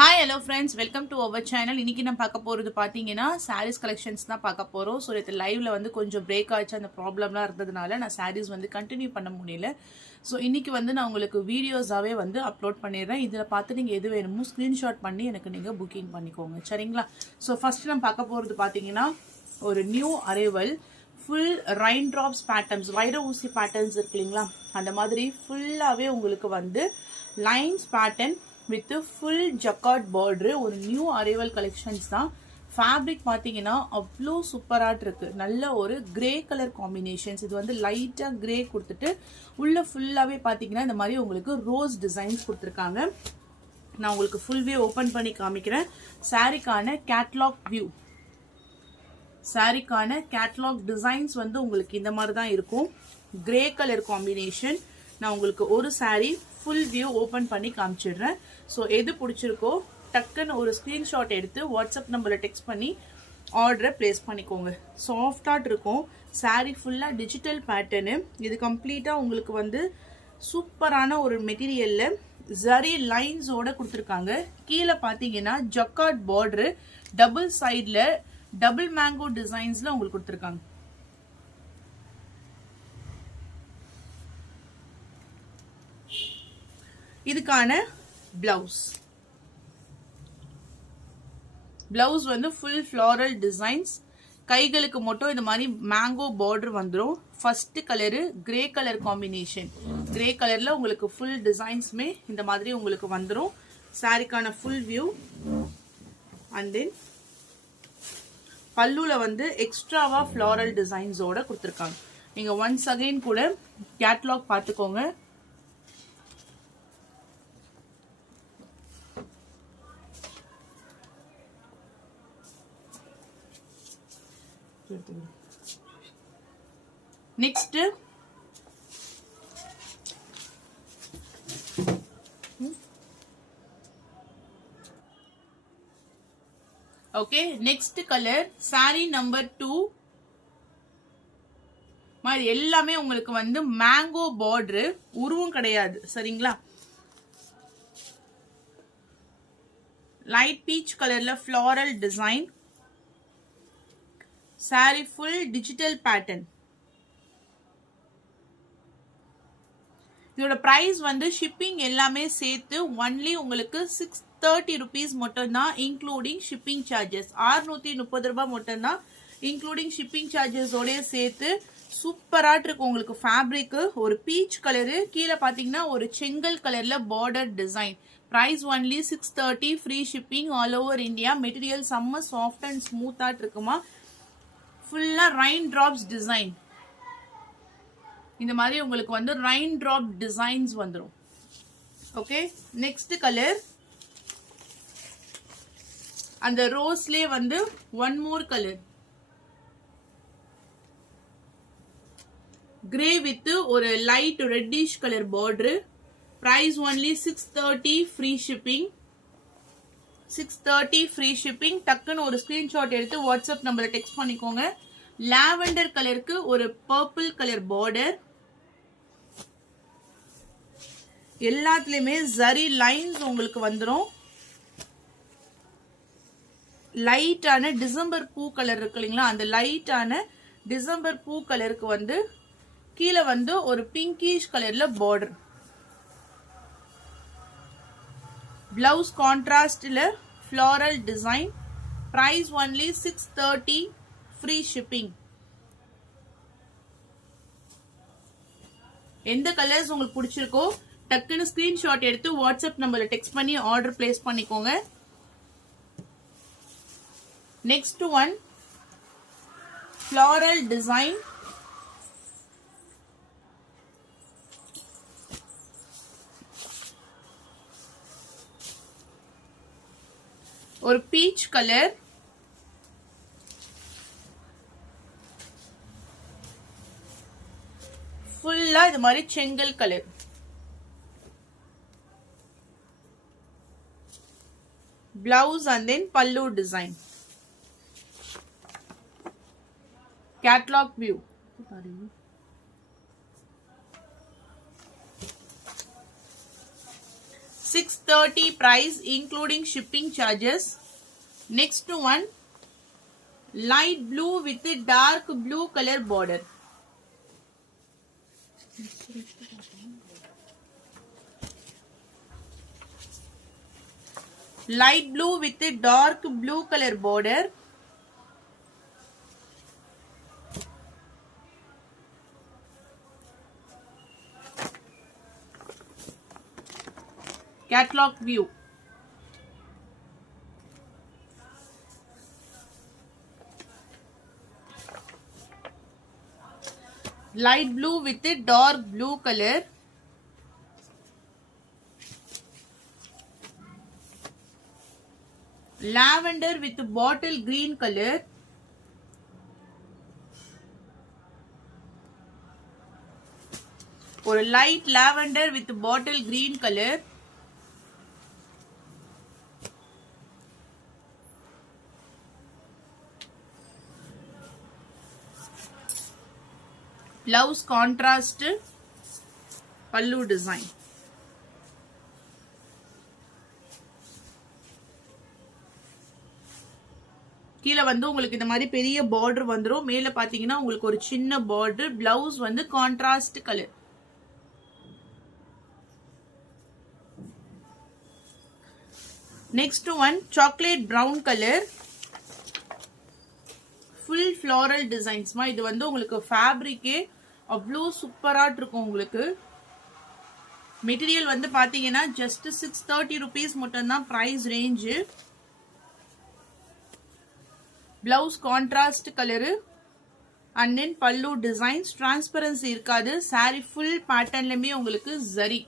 Hi hello friends, welcome to our channel. இன்னைக்கு நம்ம பார்க்க போறது பாத்தீங்கன்னா sarees collections தான் பார்க்க போறோம். சோ இது லைவ்ல வந்து கொஞ்சம் பிரேக் ஆச்சு, அந்த ப்ராப்ளம்லாம் இருந்ததனால நான் sarees வந்து கண்டினியூ பண்ண முடியல. சோ இன்னைக்கு வந்து நான் உங்களுக்கு வீடியோஸாவே வந்து அப்லோட் பண்ணிடுறேன். இதுல பார்த்து நீங்க எது வேணுமோ ஸ்கிரீன்ஷாட் பண்ணி எனக்கு நீங்க புக்கிங் பண்ணிக்கோங்க, சரிங்களா? சோ ஃபர்ஸ்ட் நம்ம பார்க்க போறது பாத்தீங்கன்னா ஒரு new arrival full rain drops patterns, வைர ஊசி பேட்டர்ன்ஸ் இருக்கு இல்லைங்களா, அந்த மாதிரி ஃபுல்லாவே உங்களுக்கு வந்து lines pattern with full jacquard border. ஒரு நியூ அரைவல் கலெக்ஷன்ஸ் தான். ஃபேப்ரிக் பாத்தீங்கன்னா அவ்வளோ சூப்பரா இருக்கு. நல்ல ஒரு கிரே கலர் காம்பினேஷன்ஸ். இது வந்து லைட்டா கிரே கொடுத்துட்டு உள்ள ஃபுல்லாவே பாத்தீங்கன்னா இந்த மாதிரி உங்களுக்கு ரோஸ் டிசைன்ஸ் கொடுத்துருக்காங்க. நான் உங்களுக்கு ஃபுல் வியூ ஓபன் பண்ணி காமிக்கிறேன். சாரிக்கான கேட்லாக் வியூ, சாரிக்கான கேட்லாக் டிசைன்ஸ் வந்து உங்களுக்கு இந்த மாதிரி தான் இருக்கும். Grey colour combination. நான் உங்களுக்கு ஒரு சாரி ஃபுல் வியூ ஓபன் பண்ணி காமிச்சிடுறேன். ஸோ எது பிடிச்சிருக்கோ டக்குன்னு ஒரு ஸ்கிரீன்ஷாட் எடுத்து வாட்ஸ்அப் நம்பரில் டெக்ஸ்ட் பண்ணி ஆர்டரை பிளேஸ் பண்ணிக்கோங்க. சாஃப்டாக இருக்கும். சாரி ஃபுல்லாக டிஜிட்டல் பேட்டர்னு. இது கம்ப்ளீட்டாக உங்களுக்கு வந்து சூப்பரான ஒரு மெட்டீரியலில் ஜரி லைன்ஸோட கொடுத்துருக்காங்க. கீழே பார்த்தீங்கன்னா ஜக்கார்ட் பார்டரு டபுள் சைடில் டபுள் மேங்கோ டிசைன்ஸில் உங்களுக்கு கொடுத்துருக்காங்க. இதுக்கான பிளவுஸ், பிளவுஸ் வந்து ஃபுல் ஃப்ளாரல் டிசைன்ஸ். கைகளுக்கு மட்டும் இந்த மாதிரி மேங்கோ பார்டர் வந்துடும். First colour grey colour combination. Grey கலர்ல உங்களுக்கு ஃபுல் டிசைன்ஸ்மே இந்த மாதிரி உங்களுக்கு வந்துடும். சாரிக்கான ஃபுல் வியூ. அண்ட் தென் பல்லுல வந்து எக்ஸ்ட்ராவா ஃப்ளாரல் டிசைன்ஸோட கொடுத்துருக்காங்க. நீங்க ஒன்ஸ் அகைன் கூட கேட்லாக் பார்த்துக்கோங்க. Next okay, next colour sorry number 2. எல்லாமே உங்களுக்கு வந்து மேங்கோ பார்டர், உருவம் கிடையாது, சரிங்களா? லைட் பீச் கலர்ல floral design. Sorry full digital pattern. இதோட பிரைஸ் வந்து ஷிப்பிங் எல்லாமே சேர்த்து ஒன்லி உங்களுக்கு 630 rupees மட்டும் தான், இன்க்ளூடிங் ஷிப்பிங் சார்ஜஸ். 630 ரூபாய் மட்டும் தான், இன்க்ளூடிங் ஷிப்பிங் சார்ஜஸ் ஓட சேர்த்து. சூப்பரா இருக்கு உங்களுக்கு ஃபேப்ரிக். ஒரு பீச் கலரு, கீழே பாத்தீங்கன்னா ஒரு செங்கல் கலர்ல border design. Price only 630, free shipping all over India. Material செம்ம சாஃப்ட் அண்ட் ஸ்மூத்தா இருக்குமா. ஃபுல்லா ரெயின் டிராப்ஸ் டிசைன். இந்த மாதிரி உங்களுக்கு வந்து ரெயின் டிராப் டிசைன்ஸ் வந்துடும். ஓகே, நெக்ஸ்ட் கலர் அந்த ரோஸ்லயே வந்து one more colour grey with ஒரு light reddish colour border. Price only 630, free shipping. 630 free shipping. டக்குன்னு ஒரு ஸ்கிரீன்ஷாட் எடுத்து வாட்ஸ்அப் நம்பரை டெக்ஸ்ட் பண்ணிக்கோங்க. லாவெண்டர் கலருக்கு ஒரு பர்பிள் கலர் பார்டர். எல்லாத்துலயுமே ஜரி லைன்ஸ் உங்களுக்கு வந்துடும். லைட்டான டிசம்பர் பூ கலர் இருக்கு இல்லைங்களா, அந்த லைட்டான டிசம்பர் பூ கலருக்கு வந்து கீழே வந்து ஒரு பிங்கிஷ் கலர்ல பார்டர். பிளவுஸ் கான்ட்ராஸ்ட்ல floral design. Price only 630, free shipping. எந்த கலர்ஸ் உங்களுக்கு பிடிச்சிருக்கோ டக்குன்னு ஸ்கிரீன்ஷாட் எடுத்து வாட்ஸ்அப் நம்பர்ல டெக்ஸ்ட் பண்ணி ஆர்டர் பிளேஸ் பண்ணிக்கோங்க. Next one floral design. ஒரு பீச் கலர், ஃபுல்லா இது மாதிரி செங்கல் colour. Blouse and then pallu design. Catalogue view. 630 price including shipping charges. Next one, light blue with a dark blue color border. Light blue with a dark blue color border. Catalog view. Light blue with a dark blue color. Lavender with bottle green color. Or light lavender with bottle green color. Blouse contrast, pallu design. கீழ வந்து உங்களுக்கு இந்த மாதிரி பெரிய border வந்துரும். மேல பாத்தீங்கன்னா உங்களுக்கு ஒரு சின்ன border. Blouse வந்து contrast color. Next one, chocolate brown color. Full floral designs. இது வந்து உங்களுக்கு ஃபேப்ரிக்கே அவ்வளோ சூப்பரா இருக்கும். உங்களுக்கு மெட்டீரியல் வந்து பாத்தீங்கன்னா just 630 rupees மட்டும் தான் price range. Blouse contrast color and then pallu designs. Transparency இருக்காது. saree full patternலமே உங்களுக்கு zari.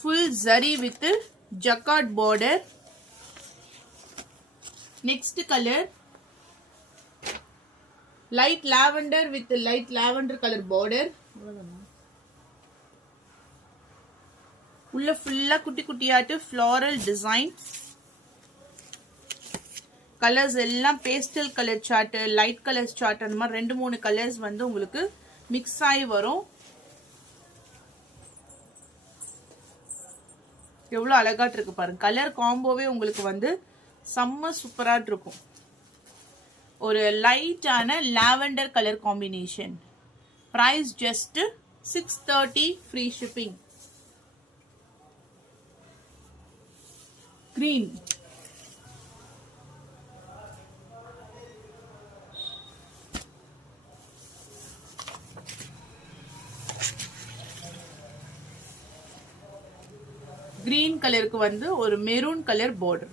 Full zari with jacquard border. Next color, light lavender with light lavender color border. உள்ள ஃபுல்லா குட்டி குட்டியாட்டு floral design. கலர்ஸ் எல்லாம் pastel colour shade, light colours shade, அந்த மாதிரி 2-3 colours வந்து உங்களுக்கு மிக்ஸ் ஆகி வரும். எவ்வளவு அழகாட்டு இருக்கு பாருங்க. கலர் காம்போவே உங்களுக்கு வந்து செம்ம சூப்பரா இருக்கும். ஒரு லைட்டான lavender colour combination. Price just 630, free shipping. Green, green கலருக்கு வந்து ஒரு மெரூன் கலர் border.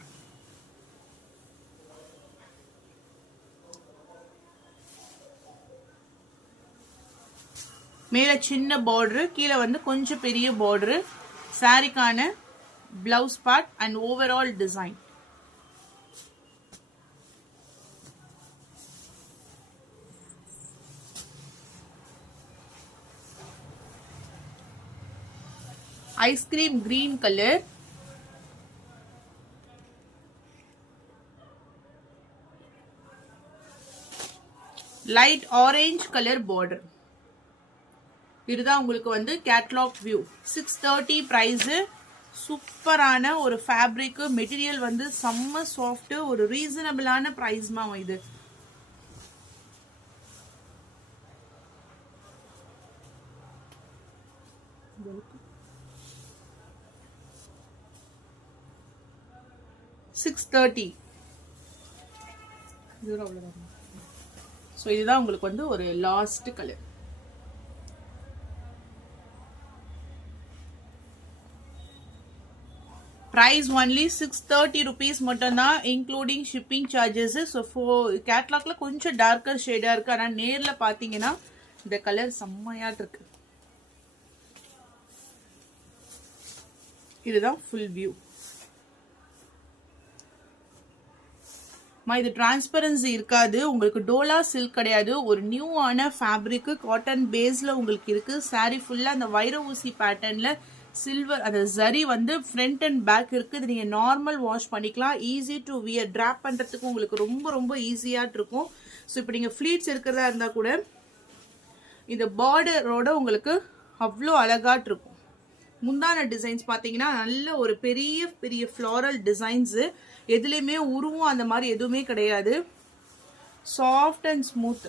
மேல சின்ன border, கீழ வந்து கொஞ்சம் பெரிய border. சாரிக்கான blouse part and overall design. Ice cream green color. Light orange color border. இதுதான் உங்களுக்கு வந்து கேட்டலாக் வியூ. 630 பிரைஸ். சூப்பரான ஒரு ஃபேப்ரிக். மெட்டீரியல் வந்து செம்ம சாஃப்ட். ஒரு ரீசனபிளான பிரைஸ்மா இது. $630. ஸோ இதுதான் உங்களுக்கு வந்து ஒரு last colour. price only 630 rupees மட்டும்தான் including shipping charges. ஸோ கேட்லாக்ல கொஞ்சம் டார்க்கர் ஷேடா இருக்கு. ஆனால் நேர்ல பாத்தீங்கன்னா இந்த கலர் செம்மையாட்டு இருக்கு. இதுதான் ஃபுல் வியூ. இது டிரான்ஸ்பரன்சி இருக்காது. உங்களுக்கு டோலா சில்க் கிடையாது. ஒரு நியூ ஆன ஃபேப்ரிக் காட்டன் பேஸ்ல உங்களுக்கு இருக்கு. சாரி ஃபுல்லா அந்த வைர ஊசி பேட்டர்ன்ல சில்வர் அந்த ஜரி வந்து ஃப்ரண்ட் அண்ட் பேக் இருக்கு. இது நீங்க நார்மல் வாஷ் பண்ணிக்கலாம். Easy to wear. டிராப் பண்றதுக்கு உங்களுக்கு ரொம்ப ரொம்ப ஈஸியா இருக்கும். ஸோ இப்போ நீங்க ஃபிளீட்ஸ் இருக்கிறதா இருந்தா கூட இந்த பார்டரோட உங்களுக்கு அவ்வளோ அழகாட்டு இருக்கும். முந்தான டிசைன்ஸ் பார்த்தீங்கன்னா நல்ல ஒரு பெரிய பெரிய ஃப்ளாரல் டிசைன்ஸு, எதுலேயுமே உருவம் அந்த மாதிரி எதுவுமே கிடையாது. Soft and smooth.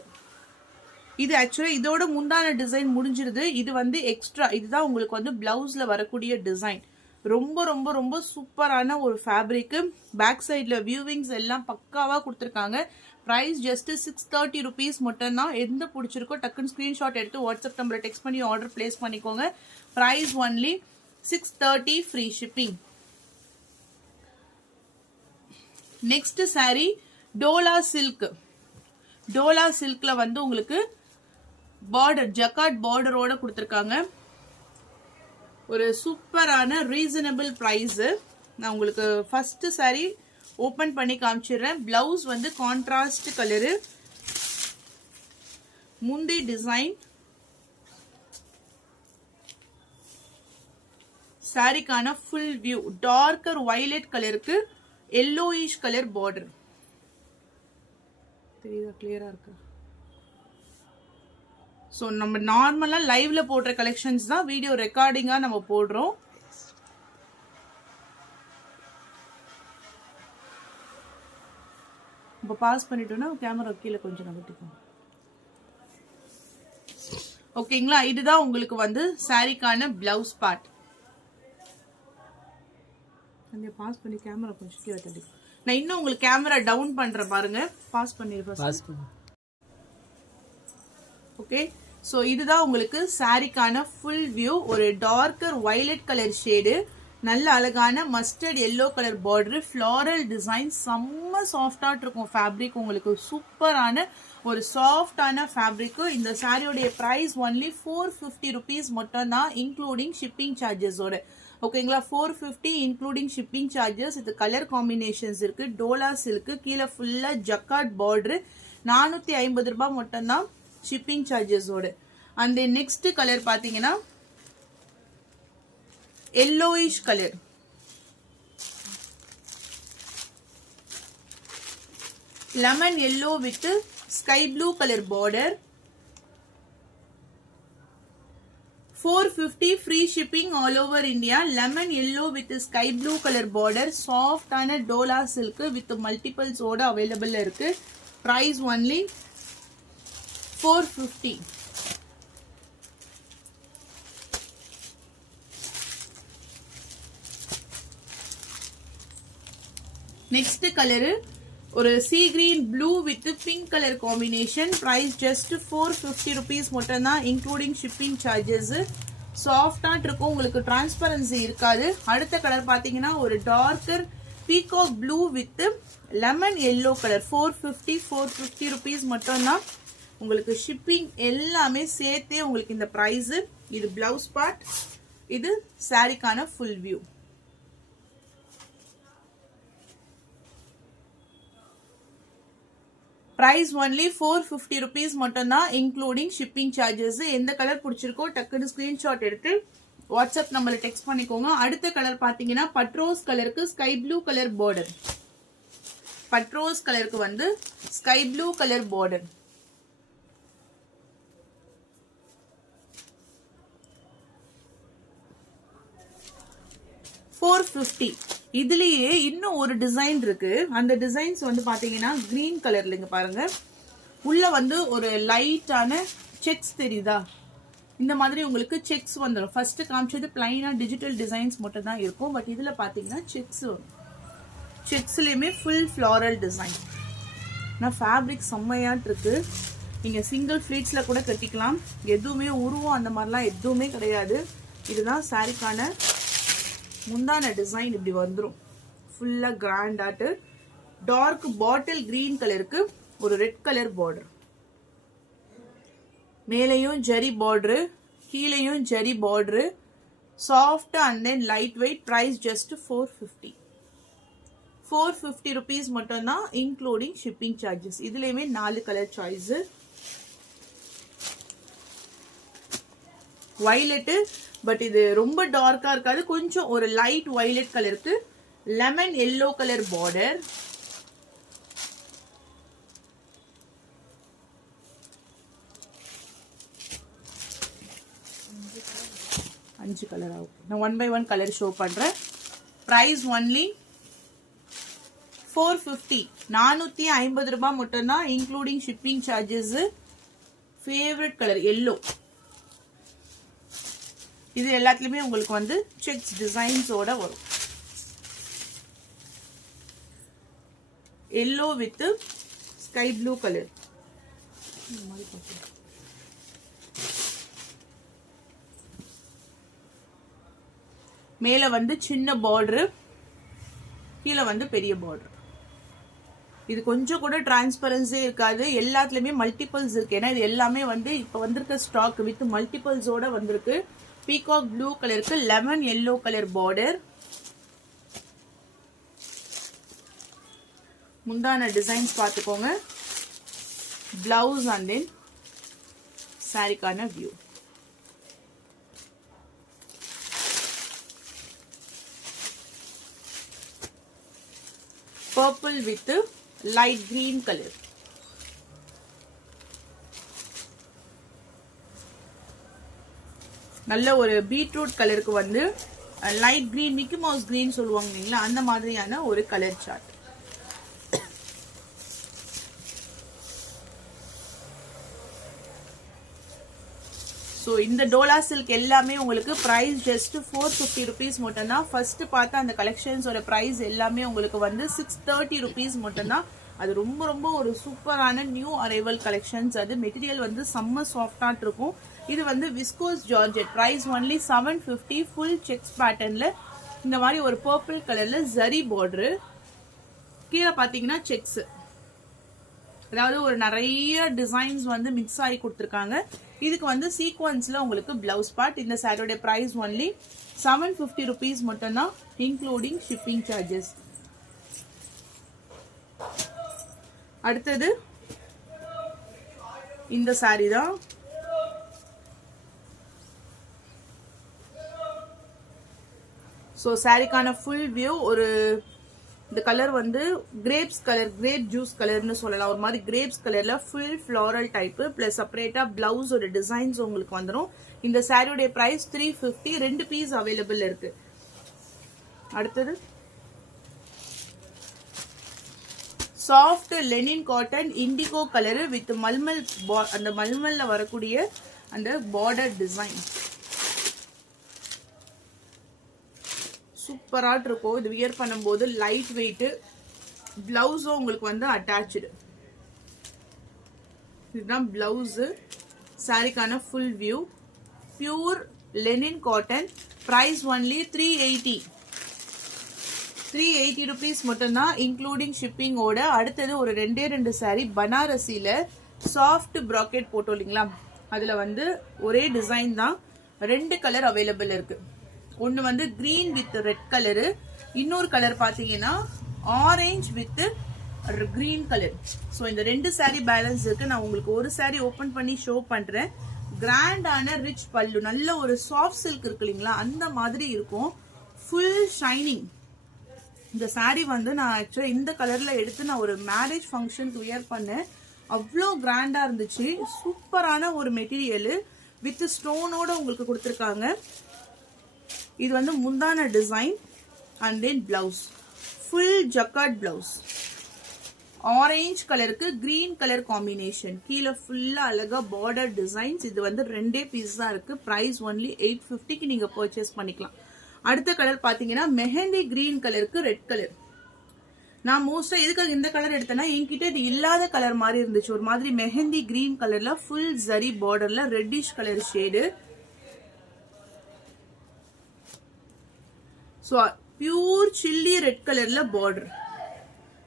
இது ஆக்சுவலாக இதோட முந்தான டிசைன் முடிஞ்சிருது. இது வந்து எக்ஸ்ட்ரா, இதுதான் உங்களுக்கு வந்து பிளவுஸில் வரக்கூடிய டிசைன். ரொம்ப ரொம்ப ரொம்ப சூப்பரான ஒரு ஃபேப்ரிக்கு. பேக் சைடில் வியூவிங்ஸ் எல்லாம் பக்காவாக கொடுத்துருக்காங்க. ப்ரைஸ் ஜஸ்ட் 630 rupees மட்டும்தான். எந்த பிடிச்சிருக்கோ டக்குன்னு ஸ்க்ரீன்ஷாட் எடுத்து வாட்ஸ்அப் நம்பரில் டெக்ஸ்ட் பண்ணி ஆர்டர் பிளேஸ் பண்ணிக்கோங்க. Price only 630, free shipping. Next sari Dola silk. Dola சில்க்ல வந்து உங்களுக்கு பார்டர் ஜக்கார்ட் பார்டரோட கொடுத்துருக்காங்க. ஒரு சூப்பரான ரீசனபிள் ப்ரைஸ். நான் உங்களுக்கு ஃபர்ஸ்ட் சாரி ஓபன் பண்ணி காமிச்சிடுறேன். பிளவுஸ் வந்து கான்ட்ராஸ்ட் கலரு, முந்தி டிசைன், சாரிக்கான ஃபுல் வியூ. டார்க்கர் வயலட் கலருக்கு எல்லோயிஷ் கலர் பார்டர். தெரியுதா? கிளியரா இருக்கு. ஸோ நம்ம நார்மலாக லைவ்ல போடுற கலெக்ஷன்ஸ் தான் வீடியோ ரெக்கார்டிங்காக நம்ம போடுறோம். இப்போ பாஸ் பண்ணிட்டோம்னா கேமரா கீழே கொஞ்சம் நகட்டிக்கோங்க. ஓகேங்களா? இதுதான் உங்களுக்கு வந்து சாரிக்கான பிளவுஸ் பார்ட். பாஸ் பண்ணி கேமரா கொஞ்சம் கீழே தள்ளி. நான் இன்னும் உங்களுக்கு கேமரா டவுன் பண்றேன் பாருங்க. பாஸ் பண்ணிருப்பேன். ஓகே, ஸோ இதுதான் உங்களுக்கு சாரிக்கான ஃபுல் வியூ. ஒரு டார்க்கர் வயலட் கலர் ஷேடு, நல்ல அழகான mustard yellow colour border, floral design, செம்ம சாஃப்டாக இருக்கும் ஃபேப்ரிக். உங்களுக்கு சூப்பரான ஒரு சாஃப்டான ஃபேப்ரிக்கு. இந்த சாரியோடைய ப்ரைஸ் ஒன்லி 450 rupees மட்டும்தான், இன்க்ளூடிங் ஷிப்பிங் சார்ஜஸோட. ஓகேங்களா? 450 இன்க்ளூடிங் ஷிப்பிங் சார்ஜஸ். இது கலர் காம்பினேஷன்ஸ் இருக்கு. டோலா சில்க்கு, கீழே ஃபுல்லா ஜக்கார்ட் பார்டர், 450 ரூபாய் மட்டும்தான் ஷிப்பிங் சார்ஜஸோட. அந்த நெக்ஸ்ட் கலர் பாத்தீங்கன்னா yellowish colour. Lemon yellow with sky blue colour border. 450 free shipping all over India. Lemon yellow with sky blue colour border, சாஃப்டான டோலா சில்க் வித் மல்டிபிள்ஸோட அவைலபிள் இருக்கு. Price only 450. நெக்ஸ்ட் கலரு ஒரு sea green blue with pink colour combination. Price just 450 rupees மட்டும்தான், including shipping charges. சாஃப்டா இருக்கும், உங்களுக்கு transparency இருக்காது. அடுத்த கலர் பாத்தீங்கன்னா ஒரு darker peacock blue with lemon yellow colour. 450 rupees மட்டும்தான். உங்களுக்கு ஷிப்பிங் எல்லாமே சேர்த்தே உங்களுக்கு இந்த பிரைஸ். இது பிளவுஸ் பார்ட், இது சாரிக்கான full view. Price only 450 rupees மட்டும்தான், இன்க்ளூடிங் ஷிப்பிங் சார்ஜஸ். எந்த கலர் பிடிச்சிருக்கோ டக்குன்னு ஸ்கிரீன்ஷாட் எடுத்து வாட்ஸ்அப் நம்பர்ல டெக்ஸ்ட் பண்ணிக்கோங்க. அடுத்த கலர் பாத்தீங்கன்னா பட்ரோஸ் கலருக்கு ஸ்கை ப்ளூ கலர் பார்டர். பட்ரோஸ் கலருக்கு வந்து ஸ்கை ப்ளூ கலர் பார்டர். $450. இதுலயே இன்னும் ஒரு டிசைன் இருக்கு. அந்த டிசைன்ஸ் வந்து பாத்தீங்கன்னா கிரீன் கலர்ல இங்க பாருங்க. உள்ள வந்து ஒரு லைட்டான செக்ஸ் தெரியுதா? இந்த மாதிரி உங்களுக்கு செக்ஸ் வந்துடும். ஃபர்ஸ்ட் காமிச்சது பிளைனா டிஜிட்டல் டிசைன்ஸ் மட்டும் தான் இருக்கும். பட் இதுல பாத்தீங்கன்னா செக்ஸ் வரும். செக்ஸ்லயுமே ஃபுல் ஃப்ளாரல் டிசைன். நான் ஃபேப்ரிக் செம்மையாட்டு இருக்கு. நீங்க சிங்கிள் ஃபிளீட்ஸ்ல கூட கட்டிக்கலாம். எதுவுமே உருவம் அந்த மாதிரிலாம் எதுவுமே கிடையாது. இதுதான் சாரிக்கான முந்தான டிசைன். இப்படி வந்துடும் ஃபுல்லா கிராண்டாட்டு. டார்க் பாட்டில் கிரீன் கலருக்கு ஒரு ரெட் கலர் பார்டர். மேலையும் ஜரி பார்டரு, கீழையும் zari border. Soft and then light weight. Price just 450. 450 rupees மட்டும்தான், இன்க்ளூடிங் ஷிப்பிங் சார்ஜஸ். இதுலயுமே 4 கலர் சாய்ஸ். வயலட்டு, பட் இது ரொம்ப டார்க்கா இருக்காது. கொஞ்சம் ஒரு லைட் வயலட் கலருக்கு lemon yellow colour border. 5 colour ஆகும். நான் 1 by 1 கலர் ஷோ பண்றேன். Price only 450. 450 ரூபாய் மட்டும் தான், including shipping charges. Favourite colour yellow. இது எல்லாத்துலயுமே உங்களுக்கு வந்து செக்ஸ் டிசைன்ஸோட வரும். Yellow with sky blue colour. மேல வந்து சின்ன பார்டர், கீழே வந்து பெரிய பார்டர். இது கொஞ்சம் கூட டிரான்ஸ்பரன்ஸே இருக்காது. எல்லாத்துலயுமே மல்டிபிள்ஸ் இருக்கு. ஏன்னா இது எல்லாமே வந்து இப்ப வந்திருக்க ஸ்டாக் வித் மல்டிபிள்ஸோட வந்திருக்கு. பீகாக் ப்ளூ கலருக்கு லெமன் எல்லோ கலர் பார்டர். முந்தான டிசைன்ஸ் பார்த்துக்கோங்க. பிளவுஸ் அண்ட் தென் சாரிக்கான view. Purple with light green colour. நல்ல ஒரு பீட்ரூட் கலருக்கு வந்து light green, Mickey Mouse green சொல்லுவாங்க இல்லைங்களா, அந்த மாதிரியான ஒரு கலர் சார்ட். ஸோ இந்த டோலா சில்க் எல்லாமே உங்களுக்கு ப்ரைஸ் ஜஸ்ட் 450 rupees மட்டும்தான். ஃபர்ஸ்ட் பார்த்தா அந்த கலெக்ஷன்ஸோட ப்ரைஸ் எல்லாமே உங்களுக்கு வந்து 630 rupees மட்டும்தான். அது ரொம்ப ரொம்ப ஒரு சூப்பரான நியூ அரைவல் கலெக்ஷன்ஸ். அது மெட்டீரியல் வந்து செம்ம சாஃப்டாக இருக்கும். இது வந்து viscose georgette. Price only 750. Full checks பேட்டர்ன்ல இந்த மாதிரி ஒரு பர்பிள் கலர்ல ஜரி பார்டரு. கீழே பார்த்தீங்கன்னா செக்ஸ், அதாவது ஒரு நிறைய டிசைன்ஸ் வந்து மிக்ஸ் ஆகி கொடுத்துருக்காங்க. இதுக்கு வந்து சீக்வன்ஸ்ல உங்களுக்கு பிளவுஸ் பார்ட். இந்த சாரியோட பிரைஸ் ஒன்லி 750 rupees மட்டும்தான், இன்க்ளூடிங் ஷிப்பிங் சார்ஜஸ். அடுத்தது இந்த சாரி தான். ஸோ சாரிக்கான ஃபுல் வியூ. ஒரு இந்த கலர் வந்து கிரேப்ஸ் கலர், கிரேப் ஜூஸ் கலர்னு சொல்லலாம். ஒரு மாதிரி கிரேப்ஸ் கலர்ல ஃபுல் ஃப்ளாரல் டைப் பிளஸ் செப்பரேட்டா பிளவுஸ் ஒரு டிசைன்ஸ் உங்களுக்கு வந்துடும். இந்த சாரியோட பிரைஸ் 350. 2 பீஸ் அவைலபிள் இருக்கு. அடுத்தது soft Lenin cotton indigo colour with mulmul. அந்த மல்மல்ல வரக்கூடிய அந்த பார்டர் டிசைன் சூப்பரா இருக்கும். இது வியர் பண்ணும்போது லைட் வெயிட். பிளவுஸும் உங்களுக்கு வந்து அட்டாச்சு. இதுதான் பிளவுஸ். சாரிக்கான full view. Pure linen cotton. Price only 380. 380 rupees மட்டும்தான், இன்க்ளூடிங் ஷிப்பிங்கோட. அடுத்தது ஒரு 2 சாரி பனாரசியில சாஃப்ட் ப்ராக்கெட் போட்டோம் இல்லைங்களா, அதுல வந்து ஒரே டிசைன் தான். 2 கலர் அவைலபிள் இருக்கு. ஒன்னு வந்து கிரீன் வித் ரெட் கலரு, இன்னொரு கலர் பாத்தீங்கன்னா orange with green colour. So இந்த 2 சாரி பேலன்ஸ் இருக்கு. நான் உங்களுக்கு ஒரு சாரி ஓபன் பண்ணி ஷோ பண்றேன். கிராண்டான ரிச் பல்லு, நல்ல ஒரு சாஃப்ட் சில்க் இருக்கு இல்லைங்களா, அந்த மாதிரி இருக்கும். Full shining. இந்த சாரி வந்து நான் ஆக்சுவலா இந்த கலர்ல எடுத்து நான் ஒரு மேரேஜ் ஃபங்க்ஷனுக்கு வியர் பண்ணேன். அவ்வளோ கிராண்டா இருந்துச்சு. சூப்பரான ஒரு மெட்டீரியல் வித் ஸ்டோனோட உங்களுக்கு கொடுத்துருக்காங்க. இது வந்து முந்தான design and then blouse. Full jacquard blouse. Orange கலருக்கு கிரீன் கலர் காம்பினேஷன். கீழே ஃபுல்லா அழகா பார்டர் டிசைன்ஸ். இது வந்து 2 பீஸ் தான் இருக்கு. பிரைஸ் ஒன்லி 850க்கு நீங்க பர்ச்சேஸ் பண்ணிக்கலாம். அடுத்த கலர் பாத்தீங்கன்னா மெஹந்தி கிரீன் கலருக்கு ரெட் கலர். நான் மோஸ்டா எதுக்காக இந்த கலர் எடுத்தேன்னா, என்கிட்ட இது இல்லாத கலர் மாதிரி இருந்துச்சு. ஒரு மாதிரி மெஹந்தி கிரீன் கலர்ல ஃபுல் ஜரி பார்டர்ல reddish colour shade. So pure chilli red கலர்ல பார்டர்.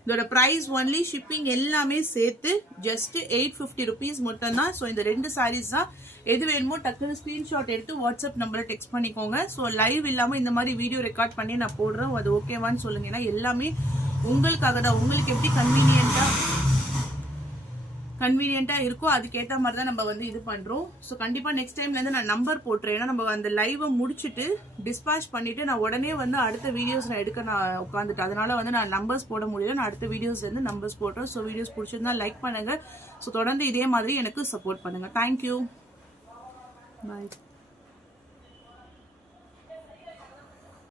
இதோட பிரைஸ் ஒன்லி ஷிப்பிங் எல்லாமே சேர்த்து ஜஸ்ட் 850 rupees மட்டும் தான். ஸோ இந்த 2 சாரீஸ் தான். எது வேணுமோ டக்குன்னு ஸ்கிரீன்ஷாட் எடுத்து வாட்ஸ்அப் நம்பரை டெக்ஸ்ட் பண்ணிக்கோங்க. ஸோ லைவ் இல்லாமல் இந்த மாதிரி வீடியோ ரெக்கார்ட் பண்ணி நான் போடுறேன். அது ஓகேவான்னு சொல்லுங்க. ஏன்னா எல்லாமே உங்களுக்காக தான். உங்களுக்கு எப்படி கன்வீனியன்ட்டா இருக்கோ அதுக்கேற்ற மாதிரி தான் நம்ம வந்து இது பண்றோம். ஸோ கண்டிப்பா நெக்ஸ்ட் டைம்ல இருந்து நான் நம்பர் போட்டுறேன். ஏன்னா நம்ம அந்த லைவை முடிச்சுட்டு டிஸ்பேச் பண்ணிட்டு நான் உடனே வந்து அடுத்த வீடியோஸ் நான் எடுக்க நான் உட்காந்துட்டேன். அதனால வந்து நான் நம்பர்ஸ் போட முடியல. நான் அடுத்த வீடியோஸ்ல இருந்து நம்பர்ஸ் போடுறேன். ஸோ வீடியோஸ் பிடிச்சிருந்தா லைக் பண்ணுங்க. ஸோ தொடர்ந்து இதே மாதிரி எனக்கு சப்போர்ட் பண்ணுங்க. தேங்க்யூ. பாய்.